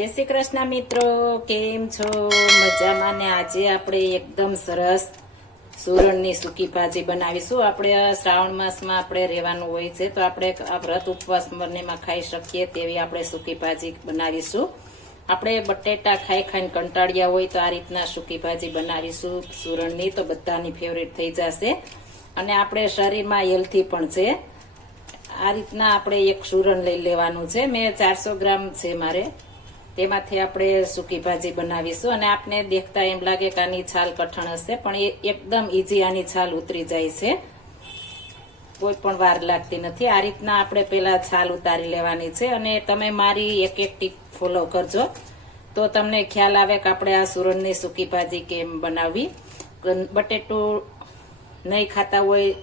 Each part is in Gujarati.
જય શ્રી કૃષ્ણ મિત્રો, કેમ છો? મજામાં ને આજે આપણે એકદમ સરસ સુરણની સૂકી ભાજી બનાવીશું. આપણે શ્રાવણ માસમાં આપણે રહેવાનું હોય છે, તો આપણે આ વ્રત ઉપવાસ બંનેમાં ખાઈ શકીએ તેવી આપણે સૂકી ભાજી બનાવીશું. આપણે બટેટા ખાઈ ખાઈને કંટાળ્યા હોય તો આ રીતના સૂકી ભાજી બનાવીશું સુરણની, તો બધાની ફેવરેટ થઈ જશે. અને આપણે શરીરમાં હેલ્થી પણ છે. આ રીતના આપણે એક સુરણ લઈ લેવાનું છે. મેં ચારસો ગ્રામ છે મારે. તેમાંથી આપણે સૂકી ભાજી બનાવીશું અને આપને દેખતા એમ લાગે કે આની છાલ કઠણ હશે, પણ એ એકદમ ઈઝી આની છાલ ઉતરી જાય છે. કોઈ પણ વાર લાગતી નથી. આ રીતના આપણે પેલા છાલ ઉતારી લેવાની છે અને તમે મારી એક એક ટીપ ફોલો કરજો. તો તમને ખ્યાલ આવે કે આપણે આ સુરણની સૂકી ભાજી કેમ બનાવવી. બટેટું નહીં ખાતા હોય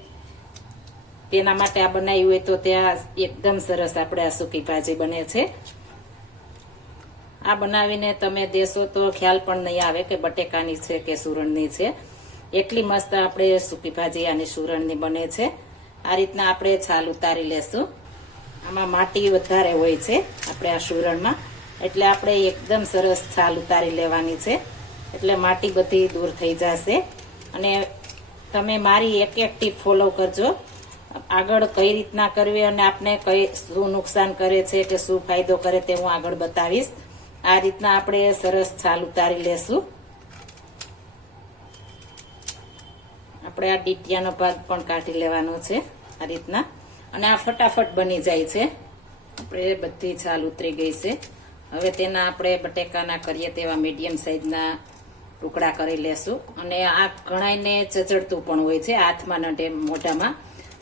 તેના માટે આ બનાવ્યું હોય તો ત્યાં એકદમ સરસ આપણે આ સૂકી ભાજી બને છે. આ બનાવીને તમે દેશો તો ખ્યાલ પણ નહીં આવે કે બટેકાની છે કે સુરણની છે. એટલી મસ્ત આપણે સૂકી ભાજી આની સુરણની બને છે. આ રીતના આપણે છાલ ઉતારી લેશું. આમાં માટી વધારે હોય છે આપણે આ સુરણમાં. એટલે આપણે એકદમ સરસ છાલ ઉતારી લેવાની છે. એટલે માટી બધી દૂર થઈ જશે. અને તમે મારી એક એક ટીપ ફોલો કરજો. આગળ કઈ રીતના કરવી અને આપને કઈ શું નુકસાન કરે છે કે શું ફાયદો કરે તે હું આગળ બતાવીશ. આ રીતના આપણે સરસ છાલ ઉતારી લેશું. આપણે આ ડીટિયાનો ભાગ પણ કાઢી લેવાનો છે આ રીતના. અને આ ફટાફટ બની જાય છે. આપણે બધી છાલ ઉતરી ગઈ છે. હવે તેના આપણે બટેકાના કરીએ તેવા મીડિયમ સાઈઝના ટુકડા કરી લેશું. અને આ ઘણાઈને ચચડતું પણ હોય છે હાથમાં નડે મોઢામાં.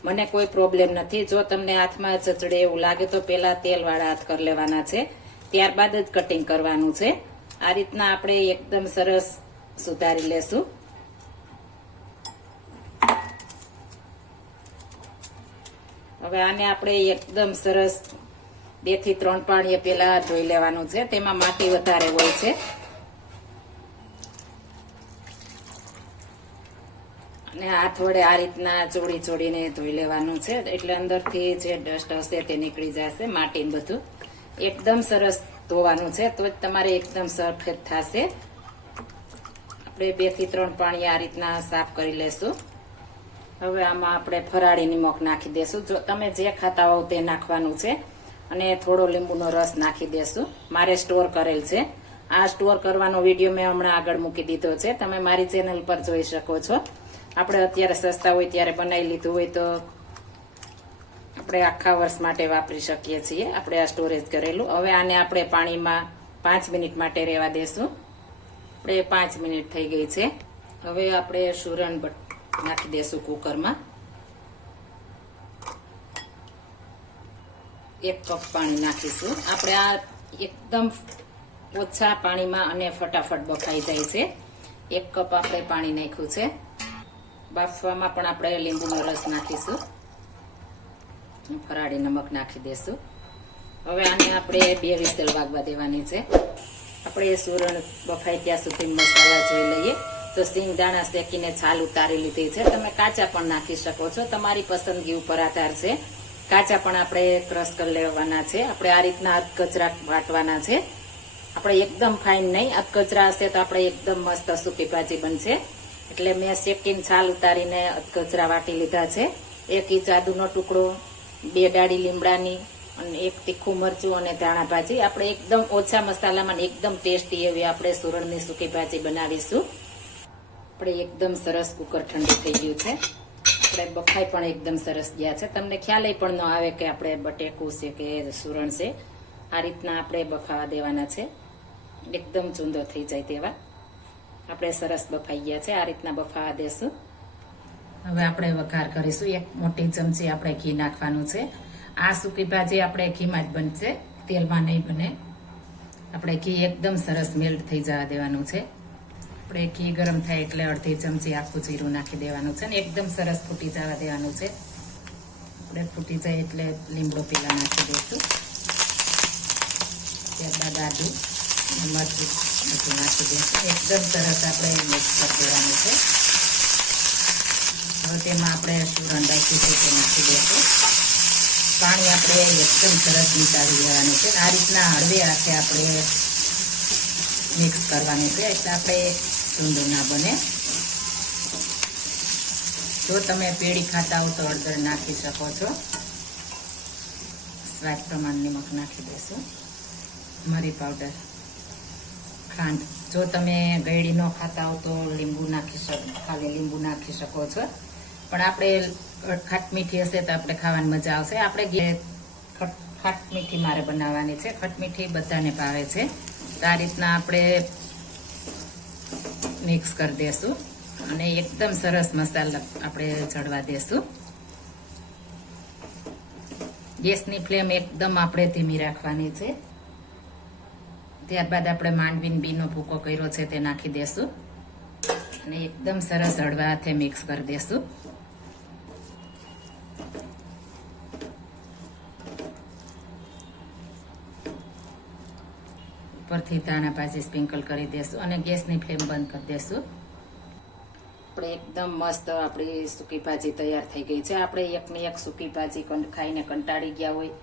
મને કોઈ પ્રોબ્લેમ નથી. જો તમને હાથમાં ચચડે એવું લાગે તો પહેલાં તેલવાળા હાથ કરી લેવાના છે. ત્યારબાદ જ કટિંગ કરવાનું છે. આ રીતના આપણે એકદમ સરસ સુધારી લેશું. હવે આને આપણે એકદમ સરસ બેથી ત્રણ પાણીએ પેલા ધોઈ લેવાનું છે. તેમાં માટી વધારે હોય છે. અને હાથ વડે આ રીતના ચોડી ચોડીને ધોઈ લેવાનું છે. એટલે અંદરથી જે ડસ્ટ હશે તે નીકળી જશે માટી બધું. એકદમ સરસ ધોવાનું છે, તો જ તમારે એકદમ સફેદ થશે. આપણે બેથી ત્રણ પાણી આ રીતના સાફ કરી લેશું. હવે આમાં આપણે ફરાળી નિમક નાખી દેશું. જો તમે જે ખાતા હોવ તે નાખવાનું છે, અને થોડો લીંબુનો રસ નાખી દેશું. મારે સ્ટોર કરેલ છે. આ સ્ટોર કરવાનો વીડિયો મેં હમણાં આગળ મૂકી દીધો છે. તમે મારી ચેનલ પર જોઈ શકો છો. આપણે અત્યારે સસ્તા હોય ત્યારે બનાવી લીધું હોય તો આપણે આખા વર્ષ માટે વાપરી શકીએ છીએ. આપણે આ સ્ટોરેજ કરેલું હવે આને આપણે પાણીમાં પાંચ મિનિટ માટે રહેવા દેશું. આપણે પાંચ મિનિટ થઈ ગઈ છે. હવે આપણે સુરણ નાખી દેશું કુકરમાં. એક કપ પાણી નાખીશું. આપણે આ એકદમ ઓછા પાણીમાં અને ફટાફટ બફાઈ જાય છે. એક કપ આપણે પાણી નાખ્યું છે. બાફવામાં પણ આપણે લીંબુનો રસ નાખીશું. ફરાળી નમક નાખી દઈશું હવે આને આપણે બે વિસલ વાગવા દેવાની છે. આપણે સુરણ બફાઈ ત્યાં સુધી મસાલા જોઈ લઈએ. તો સિંગદાણા શેકીને છાલ ઉતારી લીધી છે. તમે કાચા પણ નાખી શકો છો. તમારી પસંદગી ઉપર આધાર છે. કાચા પણ આપણે ક્રશ કરી લેવાના છે. આપણે આ રીતના કચરા વાટવાના છે. આપણે એકદમ ફાઇન નહીં. અધકચરા હશે તો આપણે એકદમ મસ્ત સૂકી ભાજી બનશે. એટલે મેં શેકીને છાલ ઉતારીને કચરા વાટી લીધા છે. એક ઇંચ આદુનો ટુકડો બે ડાળી લીમડાની અને એક તીખું મરચું અને ધાણા ભાજી. આપણે એકદમ ઓછા મસાલામાં એકદમ ટેસ્ટી એવી આપણે સુરણની સૂકી ભાજી બનાવીશું. આપણે એકદમ સરસ કુકર ઠંડુ થઈ ગયું છે. આપણે બફાઈ પણ એકદમ સરસ ગયા છે. તમને ખ્યાલ પણ ન આવે કે આપણે બટેકું છે કે સુરણ છે. આ રીતના આપણે બફાવા દેવાના છે. એકદમ ચૂંદો થઈ જાય તેવા. આપણે સરસ બફાઈ ગયા છે. આ રીતના બફાવા દેશું. હવે આપણે વઘાર કરીશું. એક મોટી ચમચી આપણે ઘી નાખવાનું છે. આ સૂકી ભાજી આપણે ઘીમાં જ બનશે. તેલમાં નહીં બને. આપણે ઘી એકદમ સરસ મેલ્ટ થઈ જવા દેવાનું છે. આપણે ઘી ગરમ થાય એટલે અડધી ચમચી આખું જીરું નાખી દેવાનું છે ને એકદમ સરસ ફૂટી જવા દેવાનું છે. આપણે ફૂટી જાય એટલે લીમડો પીલા નાખી દઈશું. ત્યારબાદ આદુ મરચું નાખી દઈશું. એકદમ સરસ આપણે મિક્સ કરી દેવાનું છે. હવે તેમાં આપણે સુરણ રાખી છે તે નાખી દઈશું. પાણી આપણે એકદમ સરસ નીકાળી લેવાનું છે. આ રીતના હળવે હાથે આપણે મિક્સ કરવાની છે. એટલે આપણે ઊંધું ના બને. જો તમે પેડી ખાતા હો તો હળદર નાખી શકો છો. સ્વાદ પ્રમાણ નિમક નાખી દેશું મરી પાવડર. ખાંડ. જો તમે ગળી ન ખાતા હો તો લીંબુ નાખી શકો, ખાલી લીંબુ નાખી શકો છો. પણ આપણે ખાટ મીઠી હશે તો આપણે ખાવાની મજા આવશે. આપણે ખાટ મીઠી મારે બનાવવાની છે. ખટ મીઠી બધાને ભાવે છે. તો આ રીતના આપણે મિક્સ કરી દેશું અને એકદમ સરસ મસાલા આપણે ચડવા દેશું. ગેસની ફ્લેમ એકદમ આપણે ધીમી રાખવાની છે. ત્યારબાદ આપણે માંડવીન બીનો ભૂકો કર્યો છે તે નાખી દેશું. અને એકદમ સરસ હળવા હાથે મિક્સ કરી દેશું. ઉપરથી ધાણા ભાજી સ્પ્રિંકલ કરી દેશું અને ગેસની ફ્લેમ બંધ કરી દેશું. આપણે એકદમ મસ્ત આપણી સૂકી ભાજી તૈયાર થઈ ગઈ છે. આપણે એકને એક સૂકી ભાજી ખાઈને કંટાળી ગયા હોય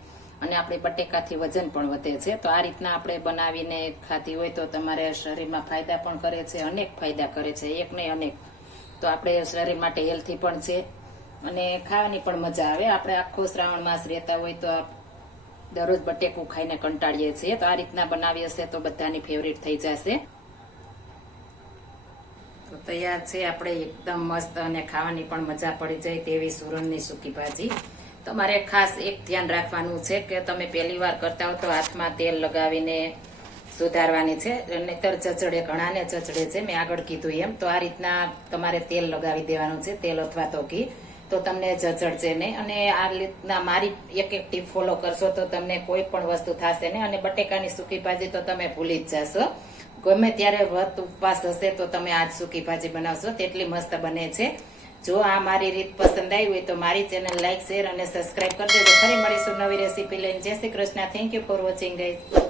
અને આપણે બટેકાથી વજન પણ વધે છે. તો આ રીતના આપણે બનાવીને ખાધી હોય તો તમારે શરીરમાં ફાયદા પણ કરે છે, અનેક ફાયદા કરે છે એક નહીં અનેક. તો આપણે શરીર માટે હેલ્થી પણ છે અને ખાવાની પણ મજા આવે. આપણે આખો શ્રાવણ માસ રહેતા હોય તો દરરોજ બટેકું ખાઈને કંટાળીએ છીએ. તો આ રીતના બનાવી હશે તો બધાની ફેવરિટ થઈ જશે. તો તૈયાર છે આપણે એકદમ મસ્ત અને ખાવાની પણ મજા પડી જાય તેવી સુરણની સૂકી ભાજી. તમારે ખાસ એક ધ્યાન રાખવાનું છે કે તમે પહેલી વાર કરતા હો તો હાથમાં તેલ લગાવીને સુધારવાની છે. નહીતર ચચડે, ઘણાને ચચડે છે. મેં આગળ કીધું એમ. તો આ રીતના તમારે તેલ લગાવી દેવાનું છે. તેલ અથવા તો ઘી. તો તમને જજડશે નહીં. અને આ રીતના મારી એક એક ટીપ ફોલો કરશો તો તમને કોઈ પણ વસ્તુ થશે નહીં. અને બટેકાની સૂકી ભાજી તો તમે ભૂલી જ જશો. ગમે ત્યારે વ્રત ઉપવાસ હશે તો તમે આજ સૂકી ભાજી બનાવશો. તેટલી મસ્ત બને છે. જો આ મારી રીત પસંદ આવી હોય તો મારી ચેનલ લાઇક શેર અને સબસ્ક્રાઇબ કરી દેજો. ફરી મળીશું નવી રેસીપી લઈને. જય Shri Krishna. Thank you for watching guys